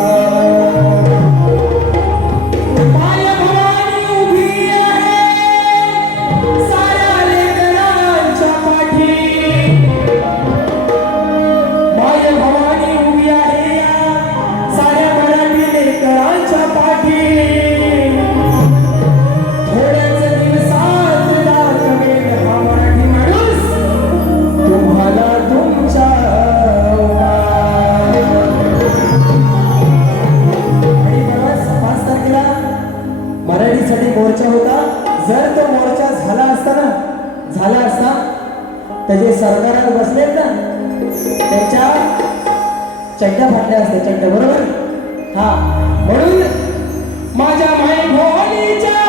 त्यांच्या चड्ड्या फाटल्या असते चड्ड्या बरोबर हा म्हणून माझ्या माई भवानीच्या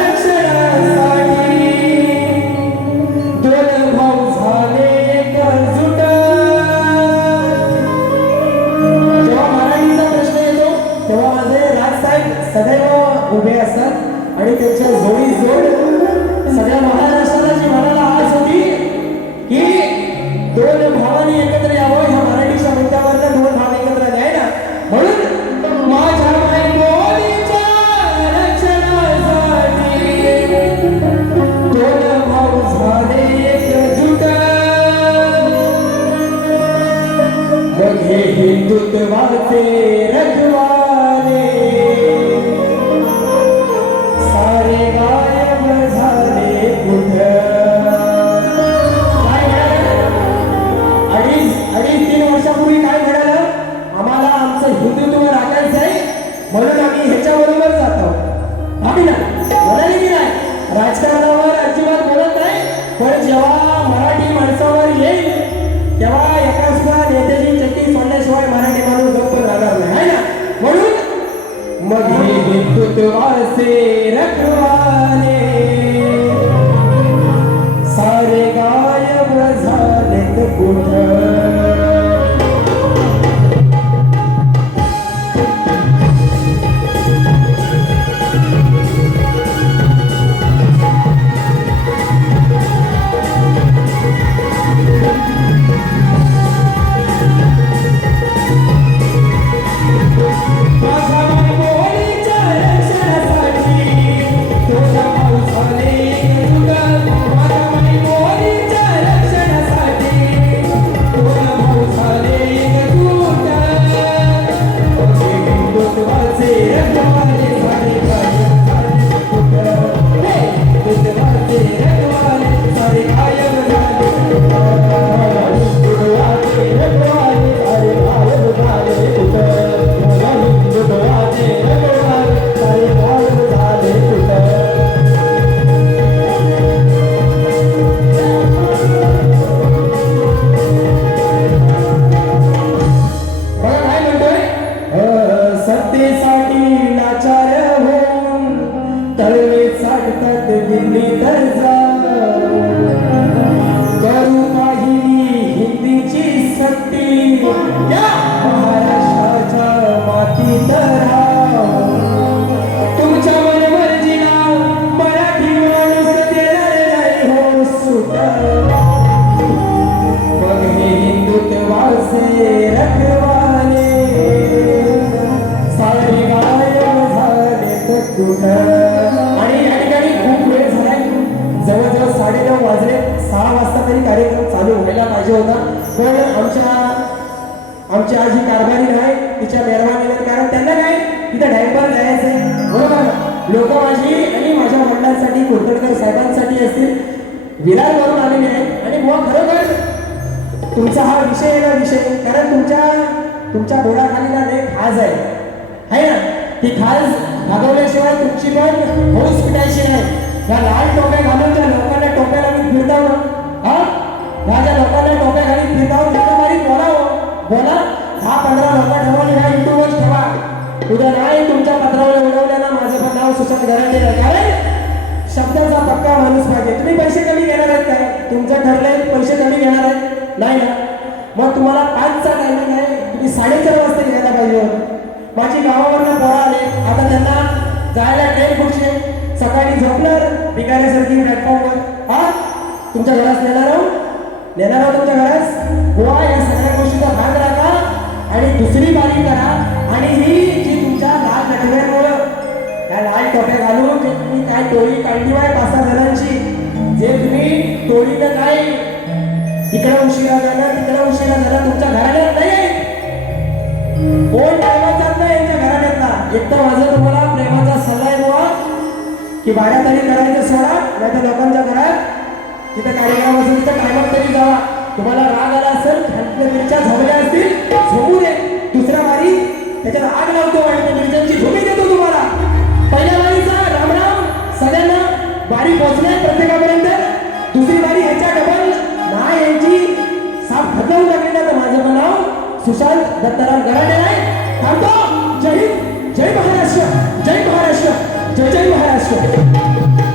रक्षणासाठी दोन भाऊ झाले एकजूट जेव्हा मराठीचा प्रश्न येतो तेव्हा माझे राजसाहेब सदैव उभे असतात आणि त्यांच्या जोडी जोड सगळ्या महाराष्ट्राला जी म्हणायला आज होती की दोन भावांनी एकत्र यावं ह्या मराठीच्या मुद्द्यावर दोन भाव एकत्र आहे ना म्हणून माझ्या माई भवानीच्या रक्षणासाठी दोन भाऊ झाले एकजूट मग हे हिंदुत्वाचे रखवाले सारे गायब झाले कुठं अडीच 3 वर्षापूर्वी काय घडलं आम्हाला आमचं हिंदुत्व राखायचं आहे म्हणून आम्ही ह्याच्याबरोबर जातो आम्ही ना म्हणाले की नाही राजकारणावर अजिबात बोलत नाही पण जेव्हा मराठी माणसावर येईल तेव्हा एका सुद्धा नेत्याची चट्टी सोडल्याशिवाय मराठी माणूस गप्प राहणार नाही है ना म्हणून मग हे हिंदुत्वाचे रखवाले सारे गायब झालेत कुठं आणि या ठिकाणी खूप वेळ झालाय जवळजवळ 9:30 वाजले 6 वाजता तरी कार्यक्रम चालू व्हायला पाहिजे होता पण आमच्या आजी कारभारी आहे तिच्या मेहरबानीने कारण त्यांना काय तिथं डायपर जायचंय बरोबर लोक माझी आणि माझ्या वडिलांसाठी कुलकर्णी साहेबांसाठी असतील विरारवरून आलेले आहेत आणि बुवा खरोखर तुमचा हा विषय आहे ना विषय कारण तुमच्या डोळ्याखालीला एक खाज आहे ना ती खाज भागवल्याशिवाय तुमची पण हौस पिटायची नाही या लाल टोप्या घालून त्या लोकांना टोप्याला मी फिरताव हा माझ्या लोकांना टोप्या घाली फिरताव त्यांना मारी बोला 10-15 लोक ठेवा ह्या युट्यूबवर ठेवा उद्या नाही तुमच्या पत्रावर उडवल्यानं माझं पण नाव सुशांत घराटे कारण शब्दाचा पक्का माणूस पाहिजे तुम्ही पैसे कमी घेणार आहेत काय तुमचं ठरलंय पैसे कमी घेणार आहेत नाही ना मग तुम्हाला 5चा टायमिंग आहे तुम्ही 4:30 वाजता घ्यायला पाहिजे माझी गावावरनं पोरं आले आता त्यांना जायला ट्रेन कुठचे सकाळी झोपणार बिगाऱ्यासारखी प्लॅटफॉर्मवर हा तुमच्या घरात नेणार आहो तुमच्या घरात गोवा या सगळ्या गोष्टीचा भाग राखा आणि दुसरी बारी करा आणि ही जी तुमच्या लाल नटव्यांमुळं त्या लाल टोप्या घालून जे तुम्ही काय टोळी काढली आहे 5-6 जणांची जे तुम्ही टोळीनं काय इकडं उशिरा जाणार तिकडं उशिरा जाणार तुमच्या घराण्यात नाही कोण टायमात जात नाही यांच्या घराण्यातला एक तर माझा तुम्हाला प्रेमाचा सल्ला आहे बुवा की बाऱ्या तरी करायचं सोडा नाही तर लोकांच्या घरात तिथं कार्यक्रम असेल तिथं टायमात तरी जावा तुम्हाला राग आला असेल खांटल्या मिरच्या झोपल्या असतील झोपू दे दुसऱ्या वारी त्याच्यात आग लावतो आणि त्या मिरच्यांची झोपी देतो तुम्हाला पहिल्या वारीचा रामराम सगळ्यांना वारी पोहोचल्या प्रत्येकापर्यंत दुसरी वारी ह्याच्या डबल ना यांची साफ खतवून टाकली सुशांत दत्ताराम गराडे नाही थांबतो. जय हिंद, जय महाराष्ट्र, जय महाराष्ट्र, जय जय महाराष्ट्र.